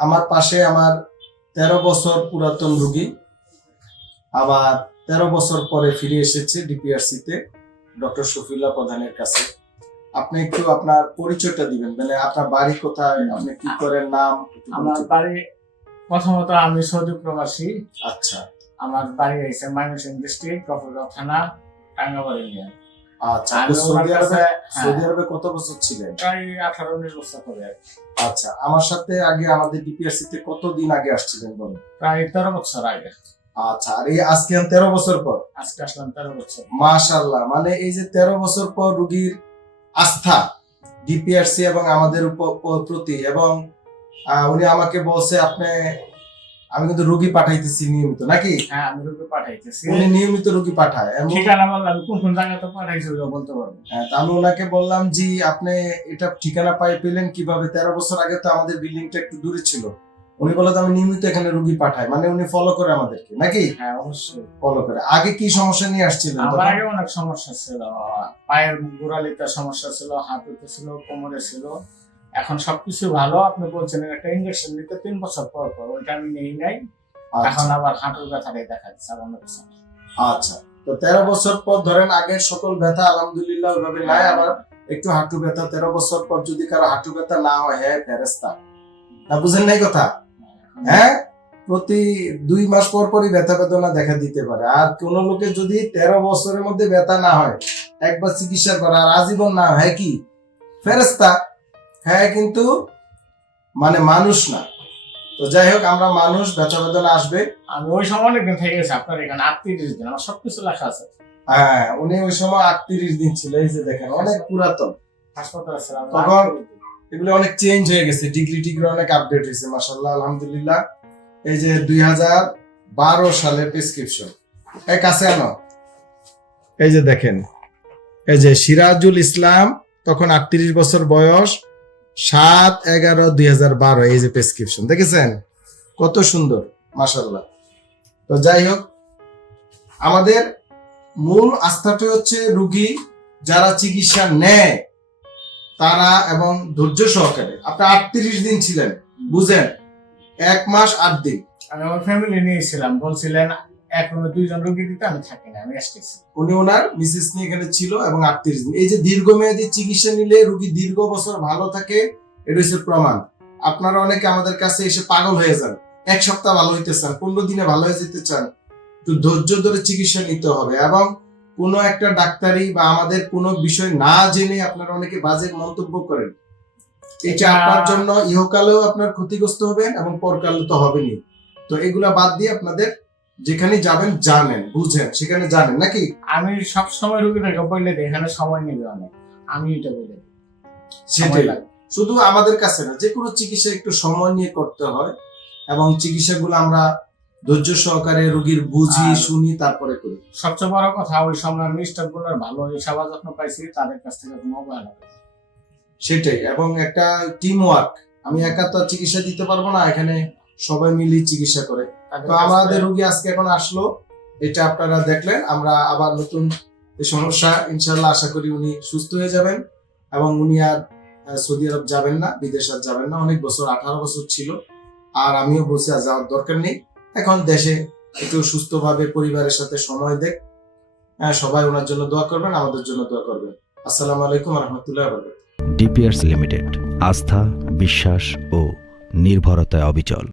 আমার পাশে আমার তেরো বছর পুরাতন রুগী আবার তেরো বছর পরে ফিরে এসেছে ডিপিআরসি তে ডক্টর শফিউল্লাহ প্রধানের কাছে। আপনি একটু আপনার পরিচয়টা দিবেন মানে আপনার বাড়ি কোথায় আপনি কি করেন নাম আমার বাড়ি প্রথমত আমি সৌদি প্রবাসী। আচ্ছা। আমার বাড়ি হয়েছে ময়মনসিংহ ডিস্ট্রিক্ট কফরগাঁও থানা টাঙ্গাবাড়ি আচ্ছা সৌদি আরবে সৌদি হ্যাঁ, আরবে কত বছর ছিলেন? প্রায় আঠারো উনিশ বছর হবে আচ্ছা আমার সাথে আগে আমাদের ডিপিআরসি তে কতদিন আগে আসছিলেন বলেন? প্রায় তেরো বছর আগে। আচ্ছা আর এই আজকে তেরো বছর পর? আজকে আসলাম তেরো বছর। মাশাল্লাহ মানে এই যে তেরো বছর পর রুগীর আস্থা ডিপিআরসি এবং আমাদের প্রতি এবং উনি আমাকে বলছে আপনি আমি কিন্তু রুগী পাঠাইতেছি নিয়মিত নাকি? হ্যাঁ আমি রোগী পাঠাইতেছি। উনি নিয়মিত রুগী পাঠায় এবং ঠিকানা বললাম কোন কোন জায়গাতে পাঠাইছি বলতে পারব। হ্যাঁ, তা আমি ওনাকে বললাম জি আপনি এটা ঠিকানা পাই পেলেন কীভাবে? তেরো বছর আগে তো আমাদের বিল্ডিংটা একটু দূরে ছিল। উনি বলে আমি নিয়মিত এখানে রুগী পাঠাই মানে উনি ফলো করে আমাদেরকে নাকি? হ্যাঁ অবশ্যই। ফলো করে। আগে কি সমস্যা নিয়ে আসছিল আমার? আগে অনেক সমস্যা ছিল। পায়ের গোড়ালিতে সমস্যা ছিল হাঁটুতে ছিল কোমরে ছিল। এখন সবকিছু ভালো আপনি বলছেন একটা ইঞ্জেকশন নিতে তিন বছর পর পর ওইটা আমি নেই নাই। এখন আচ্ছা আবার হাঁটুর ব্যথাটাই দেখা দিচ্ছে কিছু। আচ্ছা তো তেরো বছর পর ধরেন আগের সকল ব্যথা আলহামদুলিল্লাহ ওইভাবে নাই আবার একটু হাঁটু ব্যথা তেরো বছর পর যদি কারও হাঁটু ব্যথা না হয় হ্যাঁ ফেরেস্তা না বুঝেন নাই কথা? হ্যাঁ? প্রতি দুই মাস পর পরই ব্যথা বেদনা দেখা দিতে পারে। আর কোন লোকের যদি তেরো বছরের মধ্যে ব্যথা না হয় একবার চিকিৎসা করা আর আজীবন না হয় হ্যাঁ কি? ফেরেস্তা হ্যাঁ কিন্তু মানে মানুষ না। তো যাই হোক আমরা মানুষ ব্যথা বেদনা আসবে। আমি ওই সময় অনেকদিন থেকে গেছি আপনার এখানে আটত্রিশ দিন আমার সবকিছু লেখা আছে। হ্যাঁ উনি ওই সময় আটত্রিশ দিন ছিল এই যে দেখেন অনেক পুরাতন। হাসপাতালে তখন এগুলো অনেক চেঞ্জ হয়ে গেছে ডিগ্রি টিগ্রি অনেক আপডেট হয়েছে মাসাল্লাহ আলহামদুলিল্লাহ। এই যে দুই হাজার বারো সালের প্রেসক্রিপশন এই কাছে আনো। এই যে দেখেন এই যে সিরাজুল ইসলাম তখন আটত্রিশ বছর বয়স সাত এগারো দুই হাজার বারো, এই যে প্রেসক্রিপশন দেখেছেন? কত সুন্দর মাসাল্লাহ তো যাই হোক, আমাদের মূল আস্থাটা হচ্ছে রুগী যারা চিকিৎসা নেয়, তারা এবং ধৈর্য সহকারে। আপনি আটত্রিশ দিন ছিলেন, বুঝেন? এক মাস আট দিন। আমি আমার ফ্যামিলি নিয়েছিলাম, বলছিলেন রুমে দুইজন রোগী দিতে আমি থাকি না আমি আসতেছি উনি ওনার মিসেস নিয়ে এখানে ছিল এবং আটত্রিশ দিন। এই যে দীর্ঘমেয়াদী চিকিৎসা নিলে রুগী দীর্ঘ বছর ভালো থাকে এটা হচ্ছে প্রমাণ। আপনারা অনেকে আমাদের কাছে এসে পাগল হয়ে যান। এক সপ্তাহ ভালো হইতে চান পনেরো দিনে ভালো হয়ে যেতে চান। একটু ধৈর্য ধরে চিকিৎসা নিতে হবে এবং কোনো একটা ডাক্তারি বা আমাদের কোনো বিষয় না জেনে আপনারা অনেকে বাজে মন্তব্য করেন। এটা এটা- আপনার জন্য ইহকালেও আপনার ক্ষতিগ্রস্ত হবেন এবং পরকালে তো হবেনি তো এগুলা বাদ দিয়ে আপনাদের যেখানে যাবেন জানেন বুঝেন সেখানে জানেন নাকি আমি সব সময় রোগীদেরকে বললে দিই, এখানে সময় নেবে অনেক আমি এটা বলে দিই। সেটাই। শুধু আমাদের কাছে না যে কোনো চিকিৎসা একটু সময় নিয়ে করতে হয় এবং চিকিৎসাগুলো আমরা ধৈর্য সহকারে রোগীর বুঝি শুনি তারপরে করি সবচেয়ে বড় কথা ওই সময় আমি স্টাফগুলোর ভালো সেবা যত্ন পাইছি তাদের কাছ থেকে কোনো অবহেলা। সেটাই এবং একটা টিম ওয়ার্ক আমি একা তো চিকিৎসা দিতে পারব না এখানে সবাই মিলে চিকিৎসা করে তো আমাদের রোগী আজকে এখন আসলো এটা আপনারা দেখলেন আমরা আবার নতুন সমস্যা ইনশাল্লাহ আশা করি উনি সুস্থ হয়ে যাবেন এবং উনি আর আহ, সৌদি আরব যাবেন না বিদেশ আর যাবেন না অনেক বছর আঠারো বছর ছিল। আর আমিও বলছি আর যাওয়ার দরকার নেই। এখন দেশে একটু সুস্থভাবে পরিবারের সাথে সময় দেখ। হ্যাঁ সবাই ওনার জন্য দোয়া করবেন আমাদের জন্য দোয়া করবেন। আসসালামু আলাইকুম রহমতুল্লাহ ডিপিআরস লিমিটেড আস্থা বিশ্বাস ও নির্ভরতায় অবিচল।